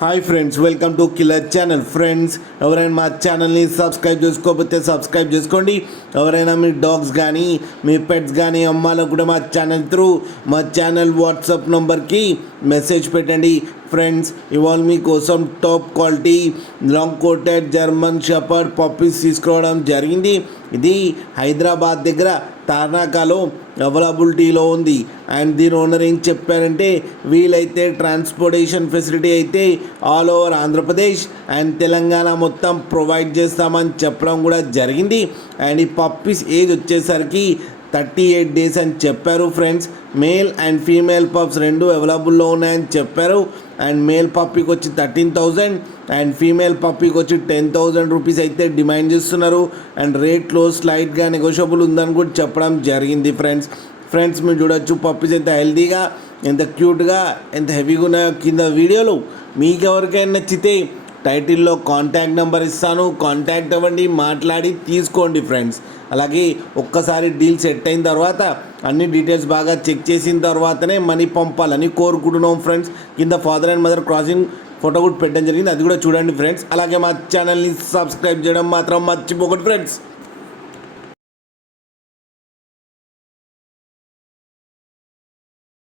Hi friends, welcome to killer channel. Friends, ఎవరైనా మా ఛానల్ని సబ్స్క్రైబ్ చేసుకోకపోతే సబ్స్క్రైబ్ చేసుకోండి. ఎవరైనా మీ డాగ్స్ కానీ మీ పెట్స్ కానీ అమ్మాలకు కూడా మా ఛానల్ వాట్సాప్ నెంబర్కి మెసేజ్ పెట్టండి. ఫ్రెండ్స్, ఇవాళ మీకోసం top quality long coated German shepherd puppies తీసుకురావడం జరిగింది. ఇది హైదరాబాద్ దగ్గర తార్నాకాలో అవైలబిలిటీలో ఉంది. అండ్ దీని ఓనర్ ఏం చెప్పారంటే, వీలైతే ట్రాన్స్పోర్టేషన్ ఫెసిలిటీ అయితే all over Andhra Pradesh and Telangana మొత్తం ప్రొవైడ్ చేస్తామని చెప్పడం కూడా జరిగింది. అండ్ ఈ పప్పీస్ ఏజ్ వచ్చేసరికి 38 days అని చెప్పారు. Friends, male and female pups రెండు అవైలబుల్లో ఉన్నాయని చెప్పారు. అండ్ మేల్ పప్పీకి వచ్చి 13,000 అండ్ ఫీమేల్ పప్పీకి వచ్చి 10,000 రూపీస్ అయితే డిమాండ్ చేస్తున్నారు. అండ్ రేట్లో స్లైట్గా నెగోషియబుల్ ఉందని కూడా చెప్పడం జరిగింది. ఫ్రెండ్స్ మీరు చూడొచ్చు పప్పీస్ ఎంత హెల్తీగా, ఎంత క్యూట్గా, ఎంత హెవీగా ఉన్నాయో కింద వీడియోలు. మీకు ఎవరికైనా నచ్చితే టైటిల్లో కాంటాక్ట్ నెంబర్ ఇస్తాను, కాంటాక్ట్ అవ్వండి, మాట్లాడి తీసుకోండి. ఫ్రెండ్స్, అలాగే ఒక్కసారి డీల్ సెట్ అయిన తర్వాత అన్ని డీటెయిల్స్ బాగా చెక్ చేసిన తర్వాతనే మనీ పంపాలని కోరుకుంటున్నాం. ఫ్రెండ్స్, కింద father and mother crossing photo కూడా పెట్టడం జరిగింది, అది కూడా చూడండి. ఫ్రెండ్స్, అలాగే మా ఛానల్ని సబ్స్క్రైబ్ చేయడం మాత్రం మర్చిపోకండి. ఫ్రెండ్స్.